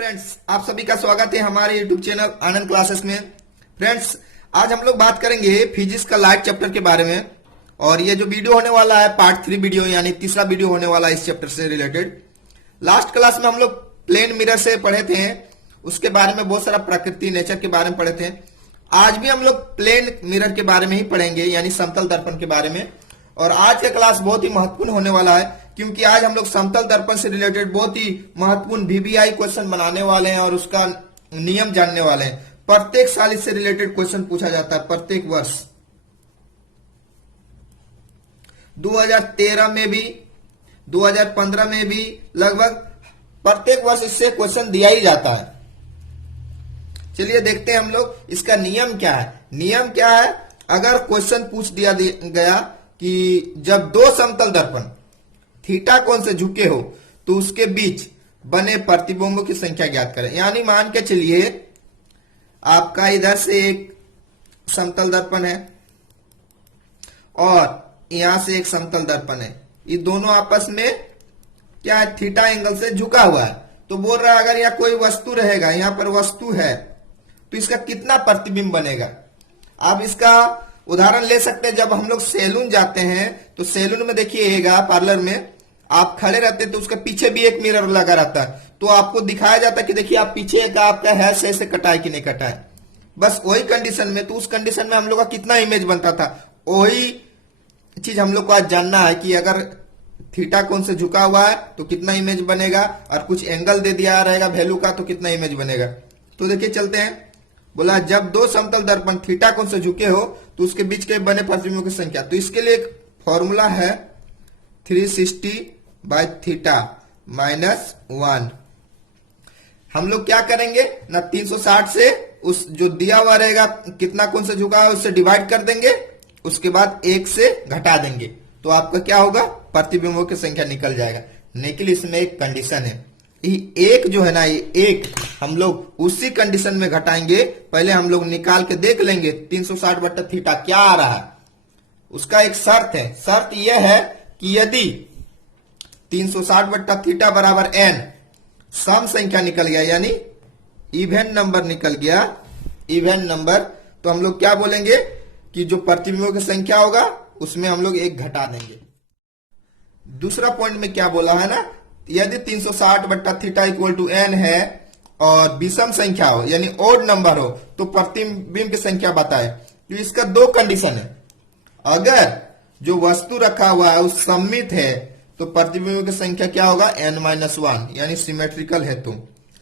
Friends, आप सभी का स्वागत है हमारे यूट्यूब चैनल आनंद क्लासेस में। फ्रेंड्स, आज हम लोग बात करेंगे फिजिक्स का लाइट चैप्टर के बारे में। और ये जो वीडियो होने वाला है पार्ट 3 वीडियो, यानी तीसरा वीडियो होने वाला है इस चैप्टर से रिलेटेड। लास्ट क्लास में हम लोग प्लेन मिरर से पढ़े थे, उसके बारे में बहुत सारा प्रकृति नेचर के बारे में पढ़े थे। आज भी हम लोग प्लेन मिरर के बारे में ही पढ़ेंगे, यानी समतल दर्पण के बारे में। और आज का क्लास बहुत ही महत्वपूर्ण होने वाला है, क्योंकि आज हम लोग समतल दर्पण से रिलेटेड बहुत ही महत्वपूर्ण वीवीआई क्वेश्चन बनाने वाले हैं और उसका नियम जानने वाले हैं। प्रत्येक साल इससे रिलेटेड क्वेश्चन पूछा जाता है, प्रत्येक वर्ष। 2013 में भी, 2015 में भी लगभग प्रत्येक वर्ष इससे क्वेश्चन दिया ही जाता है। चलिए देखते हैं हम लोग इसका नियम क्या है। नियम क्या है, अगर क्वेश्चन पूछ दिया गया कि जब दो समतल दर्पण थीटा कोण से झुके हो तो उसके बीच बने प्रतिबिंबों की संख्या ज्ञात करें। यानी मान के चलिए आपका इधर से एक समतल दर्पण है और यहां से एक समतल दर्पण है, ये दोनों आपस में क्या है, थीटा एंगल से झुका हुआ है। तो बोल रहा है अगर यहाँ कोई वस्तु रहेगा, यहां पर वस्तु है, तो इसका कितना प्रतिबिंब बनेगा। आप इसका उदाहरण ले सकते हैं। जब हम लोग सैलून जाते हैं तो सैलून में देखिएगा, पार्लर में आप खड़े रहते हैं तो उसके पीछे भी एक मिरर लगा रहता है, तो आपको दिखाया जाता है कि देखिए आप पीछे का आपका हेयर सही से कटा है कि नहीं कटा है। बस वही कंडीशन में, तो उस कंडीशन में हम लोग का कितना इमेज बनता था, वही चीज हम लोग को आज जानना है कि अगर थीटा कोण से झुका हुआ है तो कितना इमेज बनेगा, और कुछ एंगल दे दिया रहेगा वैल्यू का तो कितना इमेज बनेगा। तो देखिए चलते हैं। बोला जब दो समतल दर्पण थीटा कोण से झुके हो तो उसके बीच के बने प्रतिबिंबों की संख्या। तो इसके लिए एक फॉर्मूला है 360/थीटा -1। हम लोग क्या करेंगे ना, 360 से उस जो दिया हुआ रहेगा कितना कोण से झुका है उससे डिवाइड कर देंगे, उसके बाद 1 से घटा देंगे, तो आपका क्या होगा, प्रतिबिंबों की संख्या निकल जाएगा। लेकिन इसमें एक कंडीशन है, एक जो है ना, ये एक हम लोग उसी कंडीशन में घटाएंगे। पहले हम लोग निकाल के देख लेंगे 360/थीटा क्या आ रहा है। उसका एक शर्त है, शर्त यह है कि यदि 360/थीटा बराबर n सम संख्या निकल गया, यानी इवन नंबर निकल गया, इवन नंबर, तो हम लोग क्या बोलेंगे कि जो प्रतिबिंबों की संख्या होगा उसमें हम लोग 1 घटा देंगे। दूसरा पॉइंट में क्या बोला है ना, यदि 360/थीटा इक्वल टू n है और विषम संख्या हो, यानी ओड नंबर हो, तो प्रतिबिंब की संख्या बताए। तो इसका 2 कंडीशन है। अगर जो वस्तु रखा हुआ है उस सममित है तो प्रतिबिंब की संख्या क्या होगा, n-1, यानी सिमेट्रिकल है। तो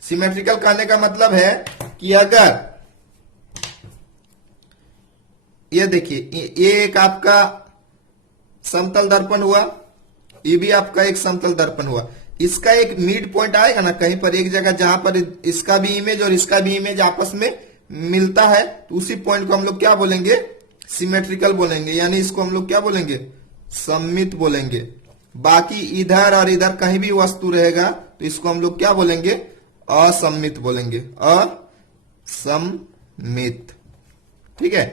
सिमेट्रिकल कहने का मतलब है कि अगर ये देखिए, ये एक आपका समतल दर्पण हुआ, ये भी आपका एक समतल दर्पण हुआ, इसका एक मिड पॉइंट आएगा ना कहीं पर, एक जगह जहां पर इसका भी इमेज और इसका भी इमेज आपस में मिलता है, तो उसी पॉइंट को हम लोग क्या बोलेंगे, सिमेट्रिकल बोलेंगे। यानी इसको हम लोग क्या बोलेंगे, सममित बोलेंगे। बाकी इधर और इधर कहीं भी वस्तु रहेगा तो इसको हम लोग क्या बोलेंगे, असममित बोलेंगे, असममित। ठीक है।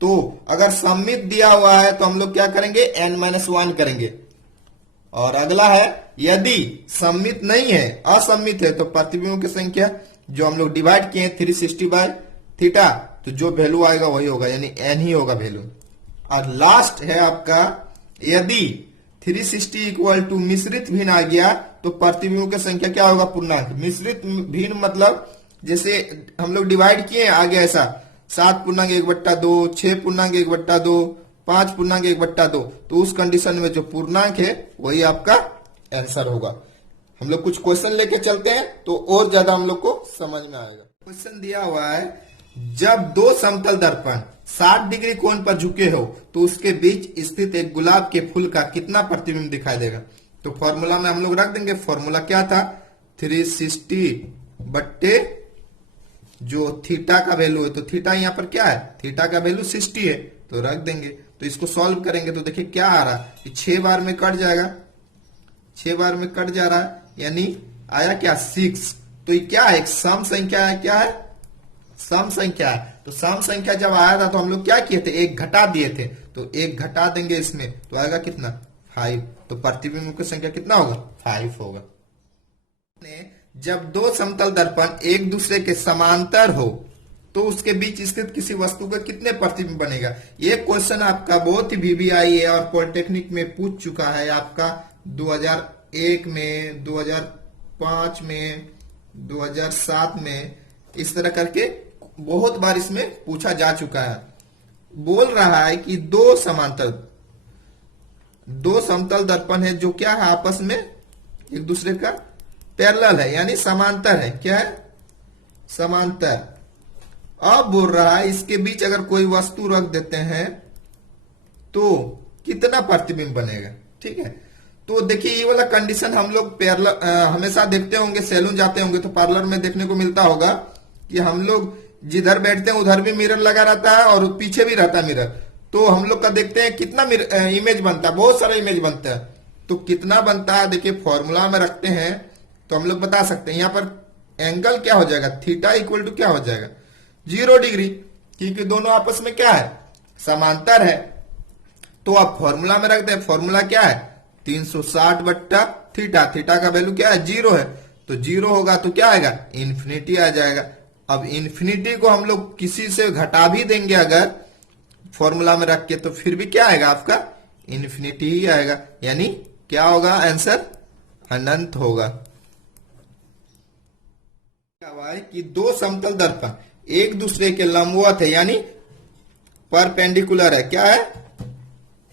तो अगर सममित दिया हुआ है तो हम लोग क्या करेंगे, n-1 करेंगे। और अगला है, यदि सममित नहीं है, असममित है, तो प्रतिबिंबों की संख्या जो हम लोग डिवाइड किए 360/थीटा, तो जो वैल्यू आएगा वही होगा, यानी n ही होगा वैल्यू। और लास्ट है आपका, यदि 360 इक्वल टू मिश्रित भिन्न आ गया तो प्रतिबिंबों की संख्या क्या होगा, पूर्णांक। मिश्रित भिन्न मतलब जैसे हम लोग डिवाइड किए आगे ऐसा 7.1/2, 6.1/2, 5.1/2, तो उस कंडीशन में जो पूर्णांक है वही आपका आंसर होगा। हम लोग कुछ क्वेश्चन लेके चलते हैं तो और ज्यादा हम लोग को समझ में आएगा। क्वेश्चन दिया हुआ है, जब दो समतल दर्पण 60 डिग्री कोण पर झुके हो तो उसके बीच स्थित एक गुलाब के फूल का कितना प्रतिबिंब दिखाई देगा। तो फॉर्मूला में हम लोग रख देंगे। फॉर्मूला क्या था, 360 जो थीटा का वैल्यू है, तो थीटा यहाँ पर क्या है, थीटा का वैल्यू 60 है, तो रख देंगे। तो इसको सॉल्व करेंगे तो देखिए क्या आ रहा है, 6 बार में कट जाएगा, 6 बार में कट जा रहा है, यानी आया क्या, 6। तो ये क्या है, एक सम संख्या है। क्या है, सम संख्या है। तो सम संख्या जब आया था तो हम लोग क्या किए थे, 1 घटा दिए थे, तो 1 घटा देंगे इसमें, तो आएगा कितना, 5। तो प्रतिबिंब की संख्या कितना होगा, 5 होगा। जब दो समतल दर्पण एक दूसरे के समांतर हो तो उसके बीच स्थित किसी वस्तु का कितने प्रतिबिंब बनेगा। ये क्वेश्चन आपका बहुत ही वीवीआई और पॉलिटेक्निक में पूछ चुका है, आपका 2001 में, 2005 में, 2007 में, इस तरह करके बहुत बार इसमें पूछा जा चुका है। बोल रहा है कि दो समतल दर्पण है जो क्या है, आपस में एक दूसरे का पैरेलल है, यानी समांतर है। क्या है? समांतर। अब बोल रहा है इसके बीच अगर कोई वस्तु रख देते हैं तो कितना प्रतिबिंब बनेगा। ठीक है, तो देखिए ये वाला कंडीशन हम लोग हमेशा देखते होंगे, सैलून जाते होंगे तो पार्लर में देखने को मिलता होगा कि हम लोग जिधर बैठते हैं उधर भी मिरर लगा रहता है और पीछे भी रहता है मिरर। तो हम लोग का देखते हैं कितना इमेज बनता है, बहुत सारा इमेज बनता है। तो कितना बनता है देखिए फॉर्मूला में रखते हैं तो हम लोग बता सकते हैं। यहां पर एंगल क्या हो जाएगा, थीटा इक्वल टू क्या हो जाएगा, 0 डिग्री, क्योंकि दोनों आपस में क्या है, समांतर है। तो आप फॉर्मूला में रखते हैं, फॉर्मूला क्या है, 360 बट्टा थीटा। थीटा का वैल्यू क्या है, 0 है, तो 0 होगा तो क्या आएगा, इन्फिनिटी आ जाएगा। अब इन्फिनिटी को हम लोग किसी से घटा भी देंगे अगर फॉर्मूला में रख के, तो फिर भी क्या आएगा, आपका इन्फिनिटी ही आएगा, यानी क्या होगा आंसर, अनंत होगा। क्या हुआ है कि दो समतल दर्पण एक दूसरे के लंबवत है, यानी परपेंडिकुलर है। क्या है,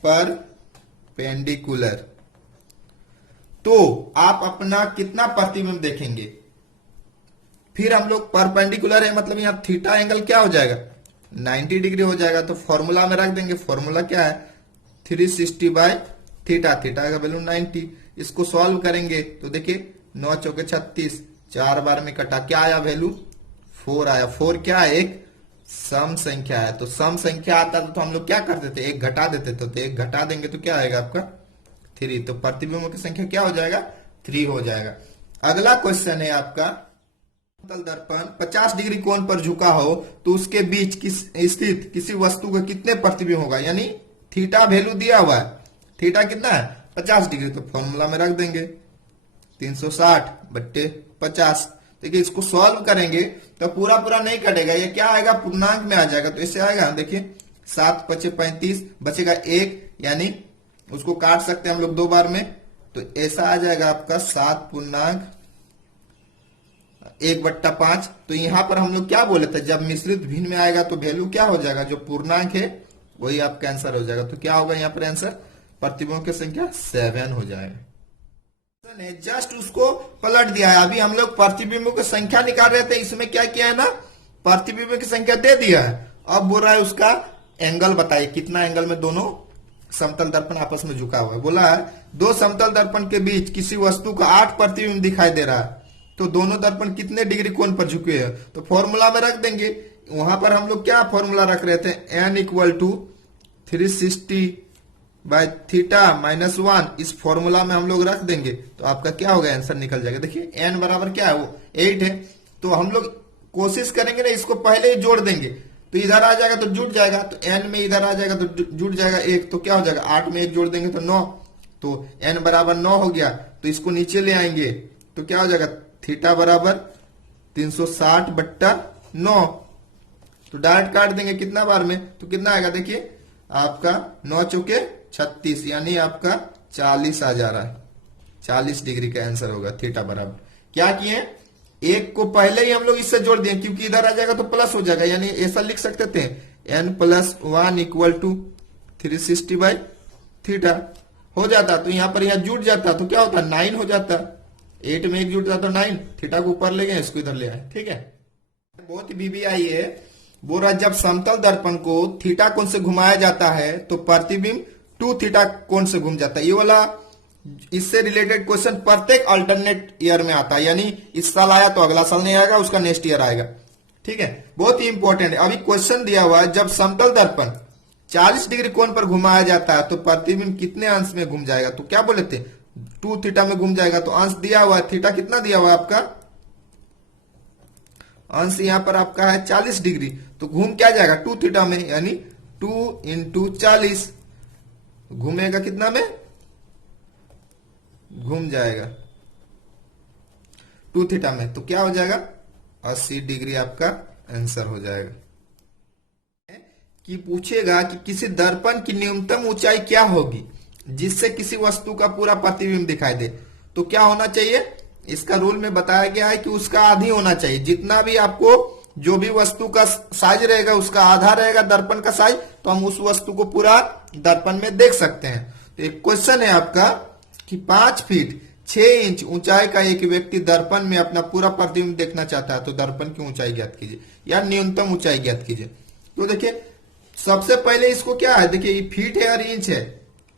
परपेंडिकुलर। तो आप अपना कितना प्रतिबिंब देखेंगे। फिर हम लोग परपेंडिकुलर है मतलब यहां थीटा एंगल क्या हो जाएगा, 90 डिग्री हो जाएगा। तो फॉर्मूला में रख देंगे, फॉर्मूला क्या है, 360 बाय थीटा। थीटा का वैल्यू 90। इसको सॉल्व करेंगे तो देखिए 9 चौके 36, 4 बार में कटा, क्या आया वैल्यू, 4 आया। 4 क्या है, एक सम संख्या है। तो सम संख्या आता तो हम लोग क्या करते थे, एक घटा देते थे। तो एक घटा देंगे तो क्या आएगा आपका 3। तो प्रतिबिंबों की संख्या क्या हो जाएगा, 3 हो जाएगा। अगला क्वेश्चन है आपका, समतल दर्पण 50 डिग्री कोण पर झुका हो तो उसके बीच स्थित किसी वस्तु का कितने प्रतिबिंब होगा, यानी थीटा वैल्यू दिया हुआ है, थीटा कितना है 50 डिग्री। तो फॉर्मूला में रख देंगे 360 बट्टे 50। देखिए इसको सॉल्व करेंगे तो पूरा पूरा नहीं कटेगा, ये क्या आएगा, पूर्णांक में आ जाएगा। तो इससे आएगा देखिए 7 × 5 = 35, बचेगा 1, यानी उसको काट सकते हैं हम लोग 2 बार में। तो ऐसा आ जाएगा आपका 7/1/5। तो यहां पर हम लोग क्या बोले थे, जब मिश्रित भिन्न में आएगा तो वैल्यू क्या हो जाएगा, जो पूर्णांक है वही आपका आंसर हो जाएगा। तो क्या होगा यहाँ पर आंसर, प्रतिबिंबों की संख्या 7 हो जाएगा। जस्ट उसको पलट दिया है। अभी हम लोग प्रतिबिंबों की संख्या निकाल रहे थे, इसमें क्या किया है ना, प्रतिबिंबों की संख्या दे दिया है। अब बोल रहा है उसका एंगल बताइए, कितना एंगल में दोनों समतल दर्पण आपस में झुका हुआ है। बोला है दो समतल दर्पण के बीच किसी वस्तु का 8 प्रतिबिंब दिखाई दे रहा है, तो दोनों दर्पण कितने डिग्री कोण पर झुके हैं। तो फॉर्मूला में रख देंगे। वहां पर हम लोग क्या फॉर्मूला रख रहे थे, n = 360 बाय थीटा -1। इस फॉर्मूला में हम लोग रख देंगे तो आपका क्या होगा, आंसर निकल जाएगा। देखिए n बराबर क्या है, वो 8 है। तो हम लोग कोशिश करेंगे ना, इसको पहले ही जोड़ देंगे तो इधर आ जाएगा तो जुड़ जाएगा। तो n में इधर आ जाएगा तो जुड़ जाएगा 1, तो क्या हो जाएगा, 8 में 1 जोड़ देंगे तो 9। तो n बराबर 9 हो गया। तो इसको नीचे ले आएंगे तो क्या हो जाएगा, थीटा बराबर 360 बट्टा 9। तो डायरेक्ट काट देंगे कितना बार में, तो कितना आएगा देखिए आपका 9 चौके 36, यानी आपका 40 आ जा रहा है। 40 डिग्री का आंसर होगा थीटा बराबर। क्या किए, एक को पहले ही हम लोग इससे जोड़ दिए, क्योंकि इधर आ जाएगा तो प्लस हो जाएगा, यानी ऐसा लिख सकते थे n+1 = 360 बाय थीटा हो जाता। तो यहां पर यहां जुड़ जाता तो क्या होता, 9 हो जाता। 8 में 1 जुड़ जाता तो 9, थीटा को ऊपर ले गए, इसको इधर ले आए। ठीक है, बहुत ही बीबीआई है। बोल रहा जब समतल दर्पण को थीटा कोण से घुमाया जाता है तो प्रतिबिंब 2 थीटा कोण से घूम जाता है। ये वाला इससे रिलेटेड क्वेश्चन प्रत्येक अल्टरनेट ईयर में आता है, यानी इस साल आया तो अगला साल नहीं आएगा, उसका नेक्स्ट ईयर आएगा। ठीक है, बहुत ही इंपॉर्टेंट है। अभी क्वेश्चन दिया हुआ है, जब समतल दर्पण 40 डिग्री कोण पर घुमाया जाता है तो प्रतिबिंब कितने अंश में घूम जाएगा। तो क्या बोले थे, 2 थीटा में घूम जाएगा। तो अंश दिया हुआ है, थीटा कितना दिया हुआ है आपका, अंश यहां पर आपका है 40 डिग्री। तो घूम क्या जाएगा, 2 थीटा में, यानी 2 × 40 घूमेगा कितना में, घूम जाएगा 2 थीटा में, तो क्या हो जाएगा 80 डिग्री आपका आंसर हो जाएगा। कि पूछेगा कि किसी दर्पण की न्यूनतम ऊंचाई क्या होगी जिससे किसी वस्तु का पूरा प्रतिबिंब दिखाई दे, तो क्या होना चाहिए, इसका रूल में बताया गया है कि उसका आधी होना चाहिए। जितना भी आपको जो भी वस्तु का साइज रहेगा उसका आधा रहेगा दर्पण का साइज, तो हम उस वस्तु को पूरा दर्पण में देख सकते हैं। तो एक क्वेश्चन है आपका कि 5 फीट 6 इंच ऊंचाई का एक व्यक्ति दर्पण में अपना पूरा प्रतिबिंब देखना चाहता है, तो दर्पण की ऊंचाई ज्ञात कीजिए या न्यूनतम ऊंचाई ज्ञात कीजिए। तो देखिए सबसे पहले इसको क्या है, देखिए ये फीट है और इंच है,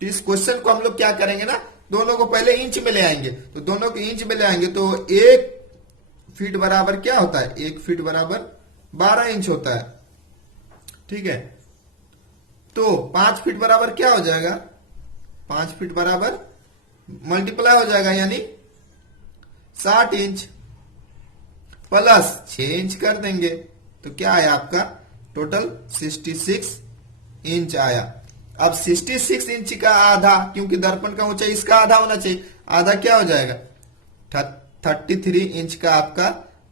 तो इस क्वेश्चन को हम लोग क्या करेंगे ना, दोनों को पहले इंच में ले आएंगे। तो दोनों को इंच में ले आएंगे तो 1 फीट बराबर क्या होता है, 1 फीट बराबर 12 इंच होता है, ठीक है। तो 5 फीट बराबर क्या हो जाएगा, 5 फीट बराबर मल्टीप्लाई हो जाएगा यानी 60 इंच प्लस 6 इंच कर देंगे, तो क्या आया आपका टोटल 66 इंच आया। अब 66 इंच का आधा, क्योंकि दर्पण का ऊंचाई इसका आधा होना चाहिए, आधा क्या हो जाएगा 33 इंच का आपका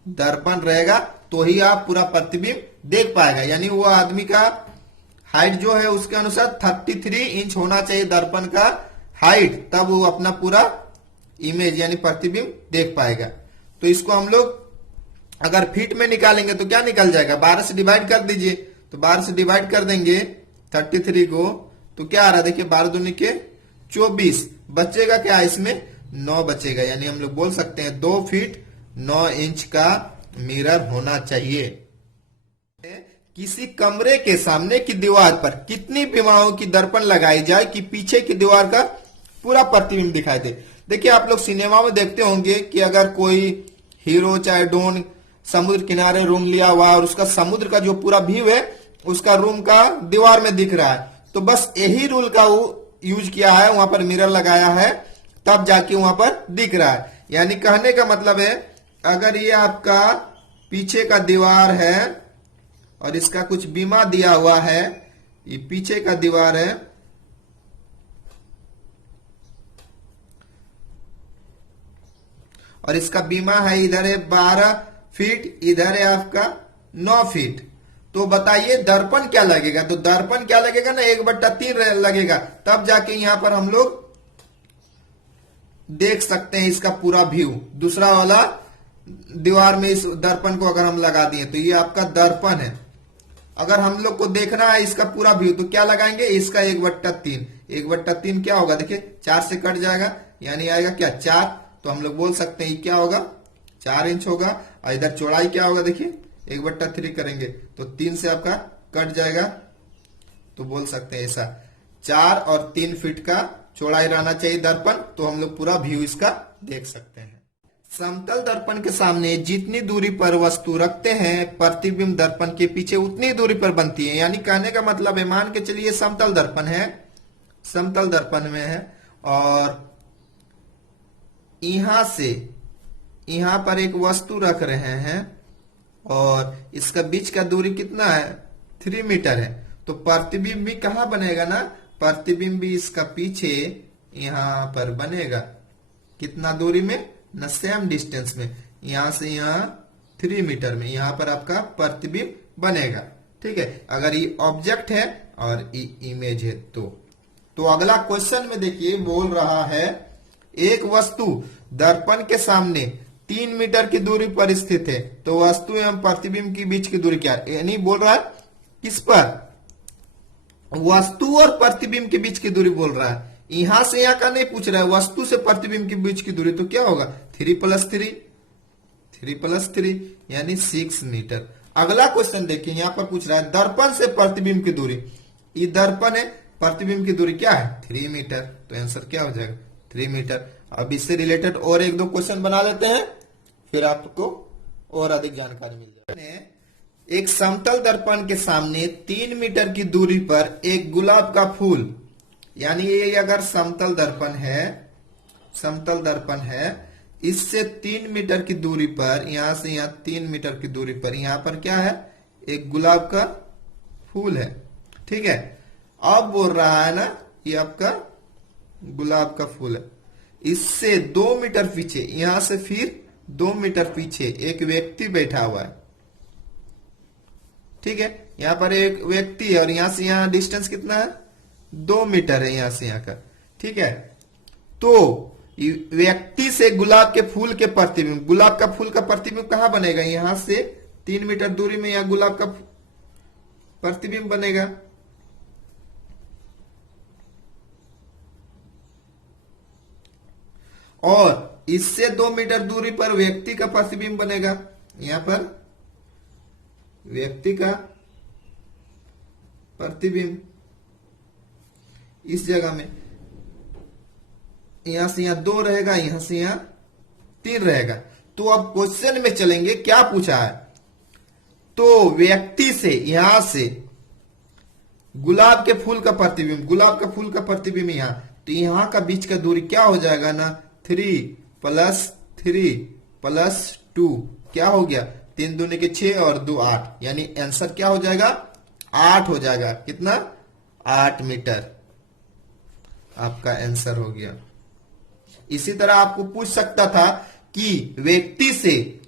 दर्पण रहेगा, तो ही आप पूरा प्रतिबिंब देख पाएगा। यानी वो आदमी का हाइट जो है उसके अनुसार 33 इंच होना चाहिए दर्पण का हाइट, तब वो अपना पूरा इमेज यानी प्रतिबिंब देख पाएगा। तो इसको हम लोग अगर फीट में निकालेंगे तो क्या निकल जाएगा, 12 से डिवाइड कर दीजिए, तो 12 से डिवाइड कर देंगे 33 को, तो क्या आ रहा है देखिए 12 दूनी के 24, बचेगा क्या इसमें 9 बचेगा, यानी हम लोग बोल सकते हैं 2 फीट 9 इंच का मिरर होना चाहिए। किसी कमरे के सामने की दीवार पर कितनी विमाओं की दर्पण लगाई जाए कि पीछे की दीवार का पूरा प्रतिबिंब दिखाई दे। देखिए आप लोग सिनेमा में देखते होंगे कि अगर कोई हीरो चाहे डॉन समुद्र किनारे रूम लिया हुआ और उसका समुद्र का जो पूरा व्यू है उसका रूम का दीवार में दिख रहा है, तो बस यही रूल का वो यूज किया है, वहां पर मिरर लगाया है तब जाके वहां पर दिख रहा है। यानी कहने का मतलब है अगर ये आपका पीछे का दीवार है और इसका कुछ बीमा दिया हुआ है, ये पीछे का दीवार है और इसका बीमा है इधर है 12 फीट, इधर है आपका 9 फीट, तो बताइए दर्पण क्या लगेगा, तो दर्पण क्या लगेगा ना 1/3 लगेगा, तब जाके यहां पर हम लोग देख सकते हैं इसका पूरा व्यू। दूसरा वाला दीवार में इस दर्पण को अगर हम लगा दिए तो ये आपका दर्पण है। अगर हम लोग को देखना है इसका पूरा व्यू तो क्या लगाएंगे, इसका 1/3, 1/3 क्या होगा देखिए 4 से कट जाएगा यानी आएगा क्या 4, तो हम लोग बोल सकते हैं क्या होगा 4 इंच होगा। और इधर चौड़ाई क्या होगा देखिए 1/3 करेंगे तो 3 से आपका कट जाएगा, तो बोल सकते हैं ऐसा 4 और 3 फीट का चौड़ाई रहना चाहिए दर्पण, तो हम लोग पूरा व्यू इसका देख सकते हैं। समतल दर्पण के सामने जितनी दूरी पर वस्तु रखते हैं प्रतिबिंब दर्पण के पीछे उतनी दूरी पर बनती है। यानी कहने का मतलब है मान के चलिए समतल दर्पण है, समतल दर्पण में है और यहां से यहां पर एक वस्तु रख रहे हैं और इसका बीच का दूरी कितना है 3 मीटर है, तो प्रतिबिंब भी कहां बनेगा ना, प्रतिबिंब भी इसका पीछे यहां पर बनेगा, कितना दूरी में न सेम डिस्टेंस में, यहां से यहां 3 मीटर में यहां पर आपका प्रतिबिंब बनेगा। ठीक है, अगर ये ऑब्जेक्ट है और ये इमेज है तो अगला क्वेश्चन में देखिए बोल रहा है एक वस्तु दर्पण के सामने 3 मीटर की दूरी पर स्थित है, तो वस्तु एवं प्रतिबिंब के बीच की दूरी क्या है, यानी बोल रहा है किस पर, वस्तु और प्रतिबिंब के बीच की दूरी बोल रहा है। यहां से यहां का नहीं पूछ रहा है, वस्तु से प्रतिबिंब के बीच की दूरी, तो क्या होगा 3 + 3 यानी 6 मीटर। अगला क्वेश्चन देखिए यहां पर पूछ रहा है दर्पण से प्रतिबिंब की दूरी, ये दर्पण है प्रतिबिंब की दूरी क्या है 3 मीटर, तो आंसर क्या हो जाएगा 3 मीटर। अब इससे रिलेटेड और 1-2 क्वेश्चन बना लेते हैं फिर आपको और अधिक जानकारी मिल जाएगी। एक समतल दर्पण के सामने 3 मीटर की दूरी पर एक गुलाब का फूल, यानी ये अगर समतल दर्पण है इससे 3 मीटर की दूरी पर, यहां से यहां 3 मीटर की दूरी पर यहां पर क्या है एक गुलाब का फूल है। ठीक है, अब बोल रहा है ना ये आपका गुलाब का फूल है, इससे 2 मीटर पीछे यहां से फिर 2 मीटर पीछे एक व्यक्ति बैठा हुआ है। ठीक है, यहां पर एक व्यक्ति है और यहां से यहां डिस्टेंस कितना है, 2 मीटर है यहां से यहां का। ठीक है, तो व्यक्ति से गुलाब के फूल के प्रतिबिंब, गुलाब का फूल का प्रतिबिंब कहां बनेगा, यहां से 3 मीटर दूरी में यहां गुलाब का प्रतिबिंब बनेगा। और इससे 2 मीटर दूरी पर व्यक्ति का प्रतिबिंब बनेगा। यहां पर व्यक्ति का प्रतिबिंब इस जगह में, यहां से यहां 2 रहेगा, यहां से यहां 3 रहेगा। तो अब क्वेश्चन में चलेंगे, क्या पूछा है, तो व्यक्ति से यहां से गुलाब के फूल का प्रतिबिंब, गुलाब का फूल का प्रतिबिंब यहां, तो यहां का बीच का दूरी क्या हो जाएगा ना, 3 + 3 + 2 क्या हो गया, 3 दूनी के 6 और 2 8, यानी आंसर क्या हो जाएगा, 8 हो जाएगा। कितना, 8 मीटर आपका आंसर हो गया। इसी तरह आपको पूछ सकता था कि व्यक्ति से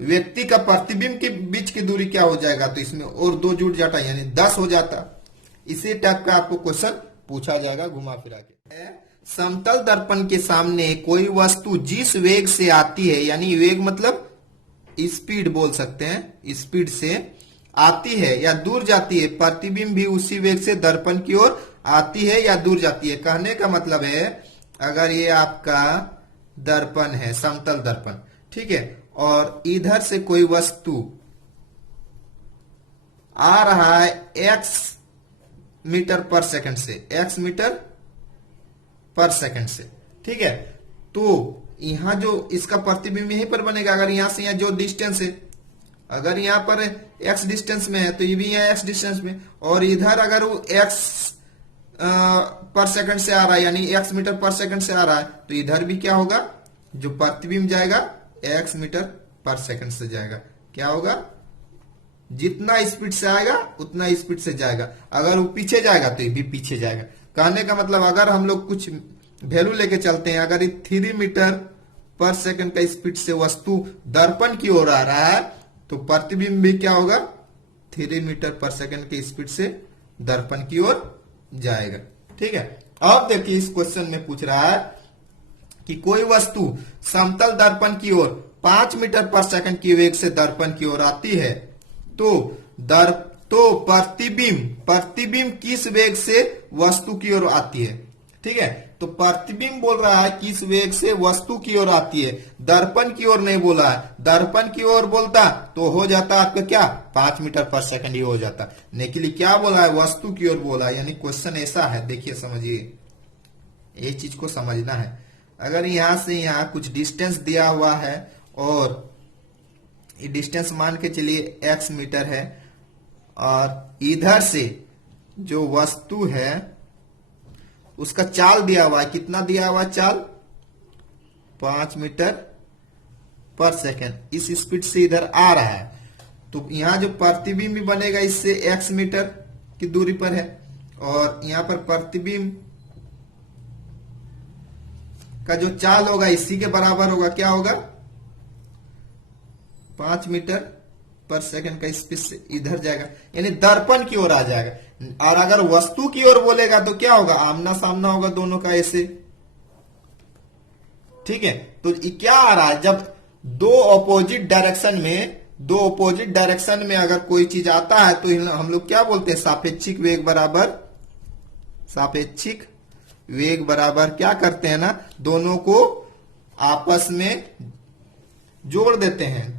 व्यक्ति का प्रतिबिंब के बीच की दूरी क्या हो जाएगा, तो इसमें और 2 जुड़ जाता, यानी 10 हो जाता। इसी टाइप का आपको क्वेश्चन पूछा जाएगा घुमा फिरा के। समतल दर्पण के सामने कोई वस्तु जिस वेग से आती है, यानी वेग मतलब स्पीड बोल सकते हैं, स्पीड से आती है या दूर जाती है, प्रतिबिंब भी उसी वेग से दर्पण की ओर आती है या दूर जाती है। कहने का मतलब है, अगर ये आपका दर्पण है, समतल दर्पण, ठीक है, और इधर से कोई वस्तु आ रहा है x मीटर पर सेकंड से, x मीटर पर सेकंड से, ठीक है, तो यहां जो इसका प्रतिबिंब यहीं पर बनेगा। अगर यहां से यहां जो डिस्टेंस है, अगर यहां पर x डिस्टेंस में है तो ये भी यहां x डिस्टेंस में, और इधर अगर वो x पर सेकंड से आ रहा है, यानी x मीटर पर सेकंड से आ रहा है, तो इधर भी क्या होगा, जो प्रतिबिंब जाएगा x मीटर पर सेकंड से जाएगा। क्या होगा, जितना स्पीड से आएगा उतना स्पीड से जाएगा। अगर वो पीछे जाएगा तो ये भी पीछे जाएगा। कहने का मतलब, अगर हम लोग कुछ वैल्यू लेके चलते हैं, अगर 3 मीटर पर सेकंड का स्पीड से वस्तु दर्पण की ओर आ रहा है, तो प्रतिबिंब भी क्या होगा, 3 मीटर पर सेकंड के स्पीड से दर्पण की ओर जाएगा। ठीक है, अब देखिए इस क्वेश्चन में पूछ रहा है कि कोई वस्तु समतल दर्पण की ओर 5 मीटर पर सेकंड की वेग से दर्पण की ओर आती है, तो प्रतिबिंब किस वेग से वस्तु की ओर आती है। ठीक है, तो प्रतिबिंब बोल रहा है किस वेग से वस्तु की ओर आती है, दर्पण की ओर नहीं बोला है। दर्पण की ओर बोलता तो हो जाता आपका क्या, 5 मीटर पर सेकंड ही हो जाता, लेकिन क्या बोला है, वस्तु की ओर बोला है। यानी क्वेश्चन ऐसा है, देखिए समझिए, ये चीज को समझना है। अगर यहां से यहां कुछ डिस्टेंस दिया हुआ है और ये डिस्टेंस मान के चलिए x मीटर है, और इधर से जो वस्तु है उसका चाल दिया हुआ है, कितना दिया हुआ चाल, 5 मीटर पर सेकंड इस स्पीड से इधर आ रहा है, तो यहां जो प्रतिबिंब भी बनेगा इससे x मीटर की दूरी पर है, और यहां पर प्रतिबिंब का जो चाल होगा इसी के बराबर होगा। क्या होगा, 5 मीटर पर सेकंड का स्पीड से इधर जाएगा, यानी दर्पण की ओर आ जाएगा। और अगर वस्तु की ओर बोलेगा तो क्या होगा, आमना सामना होगा दोनों का ऐसे। ठीक है, तो क्या आ रहा है, जब दो अपोजिट डायरेक्शन में अगर कोई चीज आता है तो हम लोग क्या बोलते हैं, सापेक्षिक वेग बराबर क्या करते हैं ना, दोनों को आपस में जोड़ देते हैं,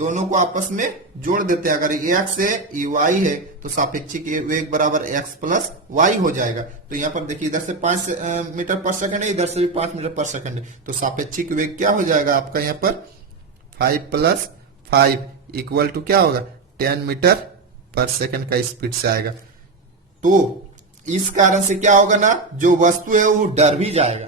अगर x है ये y है तो सापेक्षिक वेग बराबर x प्लस y हो जाएगा। तो यहाँ पर देखिए, इधर से 5 मीटर पर सेकंड है, इधर से भी 5 मीटर पर सेकंड है, तो सापेक्षिक वेग क्या हो जाएगा आपका, यहाँ पर 5 + 5 इक्वल टू क्या होगा, 10 मीटर पर सेकंड का स्पीड से आएगा। तो इस कारण से क्या होगा ना, जो वस्तु है वो डर भी जाएगा।